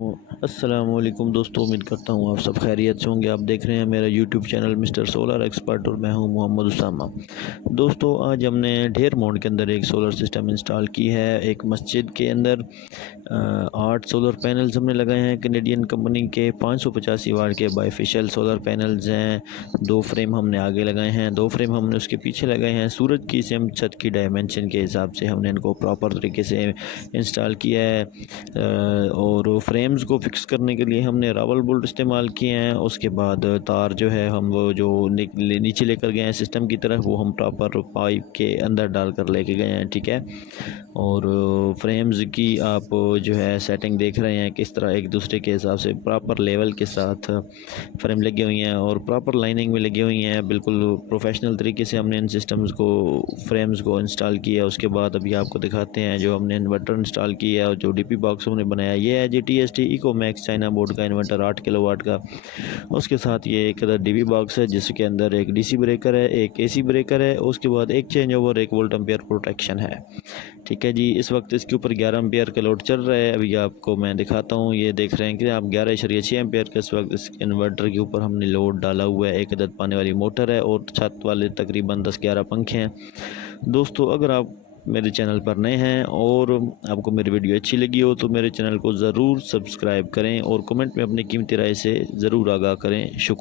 अस्सलामुअलैकुम दोस्तों, उम्मीद करता हूँ आप सब खैरियत से होंगे। आप देख रहे हैं मेरा YouTube channel mister solar expert और मैं हूँ मोहम्मद उसामा। दोस्तों, आज हमने ढेर मोड के अंदर एक सोलर सिस्टम इंस्टॉल की है। एक मस्जिद के अंदर 8 सोलर पैनल्स हमने लगाए हैं कैनेडियन कंपनी के 585 वाट के बायफेशियल सोलर पैनल्स हैं। 2 फ्रेम हमने आगे लगाए हैं, 2 फ्रेम हमने उसके पीछे लगाए हैं। सूरज की सेम छत की डायमेंशन के हिसाब से हमने इनको प्रॉपर तरीके से इंस्टॉल किया है। और फ्रेम्स को फिक्स करने के लिए हमने रावल बोल्ट इस्तेमाल किए हैं। उसके बाद तार जो है हम वो जो नीचे लेकर गए हैं सिस्टम की तरफ, वो हम प्रॉपर पाइप के अंदर डाल कर लेके गए हैं, ठीक है। और फ्रेम्स की आप जो है सेटिंग देख रहे हैं किस तरह एक दूसरे के हिसाब से प्रॉपर लेवल के साथ फ्रेम लगी हुई हैं और प्रॉपर लाइनिंग में लगी हुई हैं। बिल्कुल प्रोफेशनल तरीके से हमने इन सिस्टम्स को फ्रेम्स को इंस्टॉल किया। उसके बाद अभी आपको दिखाते हैं जो हमने इन्वर्टर इंस्टॉल किया और जो डीपी बॉक्स हमने बनाया। ये है GTST eco max China board का इन्वर्टर 8 किलोवाट का। उसके साथ ये एक डीपी बॉक्स है जिसके अंदर एक DC ब्रेकर है, एक AC ब्रेकर है, उसके बाद एक change over, 1 volt ampere protection है, ठीक है जी। इस वक्त इसके ऊपर 11 एम्पियर का लोड चल रहा है। अभी आपको मैं दिखाता हूँ, ये देख रहे हैं कि आप 11.6 एम्पियर का इस वक्त इस इन्वर्टर के ऊपर हमने लोड डाला हुआ है। एक अदद पाने वाली मोटर है और छत वाले तकरीबन 10-11 पंखे हैं। दोस्तों, अगर आप मेरे चैनल पर नए हैं और आपको मेरी वीडियो अच्छी लगी हो तो मेरे चैनल को ज़रूर सब्सक्राइब करें और कमेंट में अपनी कीमती राय से ज़रूर आगाह करें। शुक्रिया।